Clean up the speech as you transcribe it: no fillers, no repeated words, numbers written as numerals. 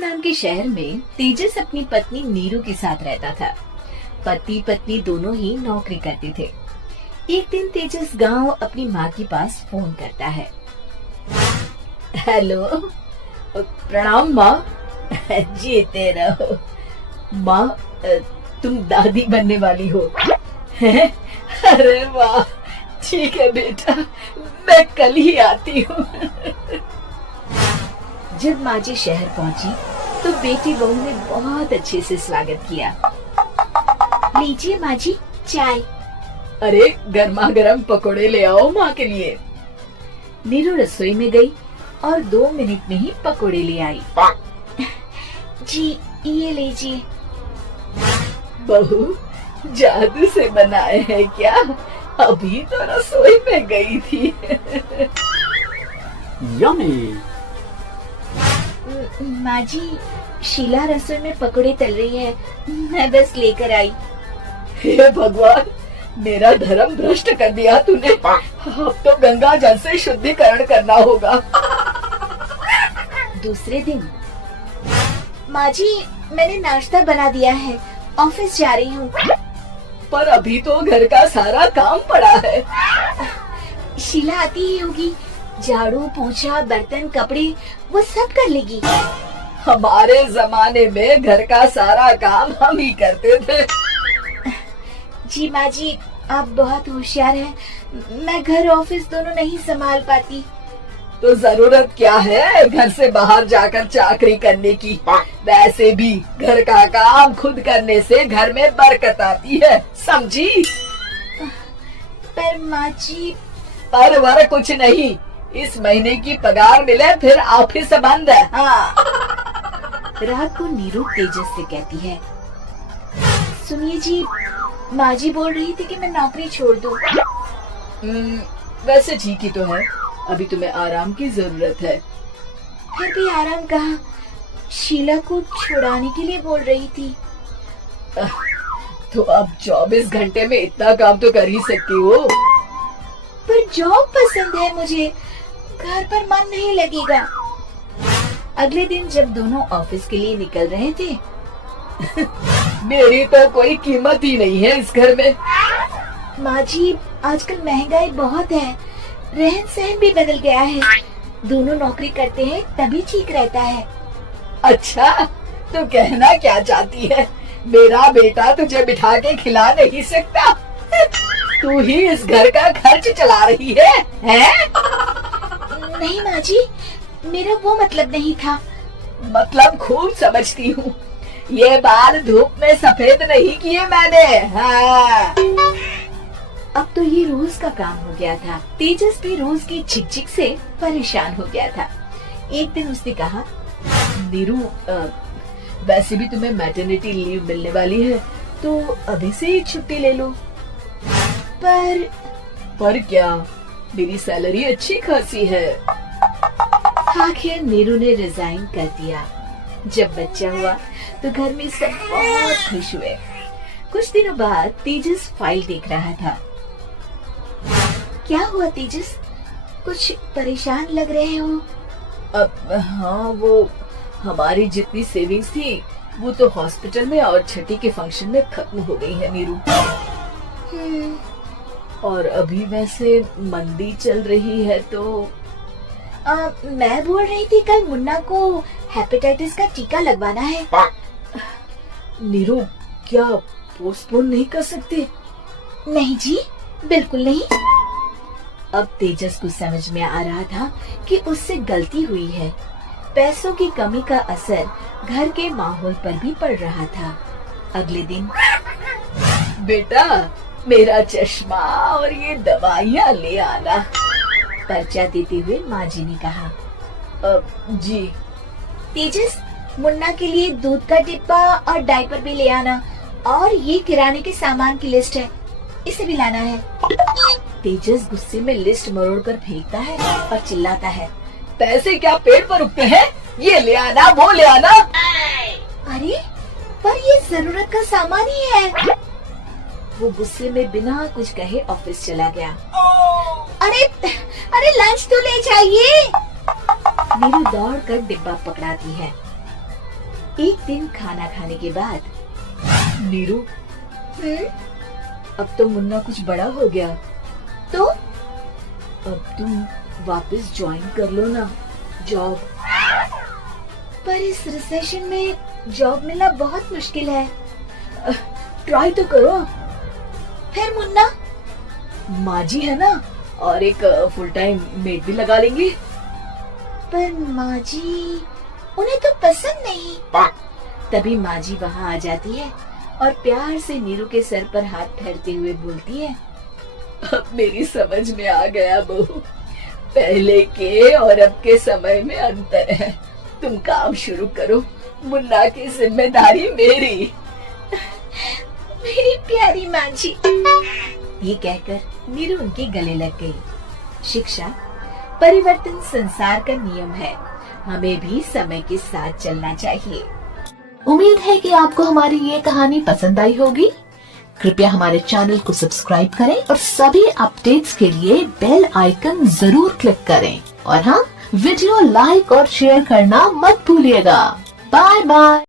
नाम के शहर में तेजस अपनी पत्नी नीरू के साथ रहता था। पति पत्नी दोनों ही नौकरी करते थे। एक दिन तेजस गांव अपनी माँ के पास फोन करता है। हेलो, प्रणाम माँ। जीते रहो माँ, तुम दादी बनने वाली हो। अरे वाह, ठीक है बेटा, मैं कल ही आती हूँ। जब माँ जी शहर पहुँची तो बेटी बहू ने बहुत अच्छे से स्वागत किया। लीजिए माँ जी चाय। अरे गर्मा गर्म पकोड़े ले आओ माँ के लिए। नीरू रसोई में गई और 2 मिनट में ही पकोड़े ले आई। जी ये लीजिए। बहू जादू से बनाए हैं क्या? अभी तो रसोई में गई थी। यम्मी। माँ जी, शीला रसोई में पकोड़े तल रही है, मैं बस लेकर आई। हे भगवान, मेरा धर्म भ्रष्ट कर दिया तूने। अब तो गंगा जल से शुद्धिकरण करना होगा। दूसरे दिन, माँ जी मैंने नाश्ता बना दिया है, ऑफिस जा रही हूँ। पर अभी तो घर का सारा काम पड़ा है। शीला आती ही होगी, झाड़ू पोछा बर्तन कपड़े वो सब कर लेगी। हमारे जमाने में घर का सारा काम हम ही करते थे। जी माँ जी, आप बहुत होशियार हैं, मैं घर ऑफिस दोनों नहीं संभाल पाती। तो जरूरत क्या है घर से बाहर जाकर चाकरी करने की? वैसे भी घर का काम खुद करने से घर में बरकत आती है, समझी? पर माँ जी। पर वर कुछ नहीं, इस महीने की पगार मिले फिर ऑफिस बंद है। हाँ। रात को नीरू तेजस से कहती है, सुनिए जी, माँ जी बोल रही थी कि मैं नौकरी छोड़ दूं। वैसे ठीक ही तो है, अभी तुम्हें आराम की जरूरत है। फिर भी आराम कहाँ, शीला को छुड़ाने के लिए बोल रही थी। तो अब 24 घंटे में इतना काम तो कर ही सकती हो। पर जॉब पसंद है मुझे, घर पर मन नहीं लगेगा। अगले दिन जब दोनों ऑफिस के लिए निकल रहे थे, मेरी तो कोई कीमत ही नहीं है इस घर में। माँ जी, आजकल महंगाई बहुत है, रहन सहन भी बदल गया है, दोनों नौकरी करते हैं तभी ठीक रहता है। अच्छा, तो कहना क्या चाहती है? मेरा बेटा तुझे बिठा के खिला नहीं सकता? तू ही इस घर का खर्च चला रही है, हैं? नहीं माँ जी, मेरा वो मतलब नहीं था। मतलब खूब समझती हूँ, ये बाल धूप में सफेद नहीं किए मैंने। हाँ। अब तो ये रोज का काम हो गया था। तेजस भी रोज की झिकझिक से परेशान हो गया था। एक दिन उसने कहा, नीरू, वैसे भी तुम्हें मैटरनिटी लीव मिलने वाली है, तो अभी से ही छुट्टी ले लो। पर क्या, मेरी सैलरी अच्छी खासी है। आखिर नीरू ने रिजाइन कर दिया। जब बच्चा हुआ तो घर में सब बहुत खुश हुए। कुछ दिनों बाद तेजस फाइल देख रहा था। क्या हुआ तेजस, कुछ परेशान लग रहे हो? अब हाँ, वो हमारी जितनी सेविंग्स थी वो तो हॉस्पिटल में और छठी के फंक्शन में खत्म हो गई है नीरू। और अभी वैसे मंदी चल रही है तो मैं बोल रही थी कल मुन्ना को हेपेटाइटिस का टीका लगवाना है। नीरू, क्या पोस्टपोन नहीं कर सकते? नहीं जी, बिल्कुल नहीं। अब तेजस को समझ में आ रहा था कि उससे गलती हुई है। पैसों की कमी का असर घर के माहौल पर भी पड़ रहा था। अगले दिन, बेटा मेरा चश्मा और ये दवाइयाँ ले आना, पर्चा देते हुए माँ जी ने कहा। जी। तेजस, मुन्ना के लिए दूध का डिब्बा और डायपर भी ले आना, और ये किराने के सामान की लिस्ट है, इसे भी लाना है। तेजस गुस्से में लिस्ट मरोड़ कर फेंकता है और चिल्लाता है, पैसे क्या पेट पर रुकते हैं? ये ले आना, वो ले आना। अरे पर ये जरूरत का सामान ही है। वो गुस्से में बिना कुछ कहे ऑफिस चला गया। अरे अरे लंच तो ले जाइए। नीरू दौड़ कर डिब्बा पकड़ाती है। एक दिन खाना खाने के बाद, नीरू, अब तो मुन्ना कुछ बड़ा हो गया, तो अब तुम वापस ज्वाइन कर लो ना जॉब। पर इस रिसेशन में जॉब मिलना बहुत मुश्किल है। ट्राई तो करो। फिर मुन्ना, माँ जी है ना, और एक फुल टाइम मेड भी लगा लेंगे। पर माँ जी, उन्हें तो पसंद नहीं। तभी माँ जी वहाँ आ जाती है और प्यार से नीरू के सर पर हाथ फेरते हुए बोलती है, अब मेरी समझ में आ गया बहू, पहले के और अब के समय में अंतर है। तुम काम शुरू करो, मुन्ना की जिम्मेदारी मेरी। मेरी प्यारी माँ जी। ये कहकर नीरू उनके गले लग गई। शिक्षा, परिवर्तन संसार का नियम है, हमें भी समय के साथ चलना चाहिए। उम्मीद है कि आपको हमारी ये कहानी पसंद आई होगी। कृपया हमारे चैनल को सब्सक्राइब करें और सभी अपडेट्स के लिए बेल आइकन जरूर क्लिक करें। और हाँ, वीडियो लाइक और शेयर करना मत भूलिएगा। Bye bye.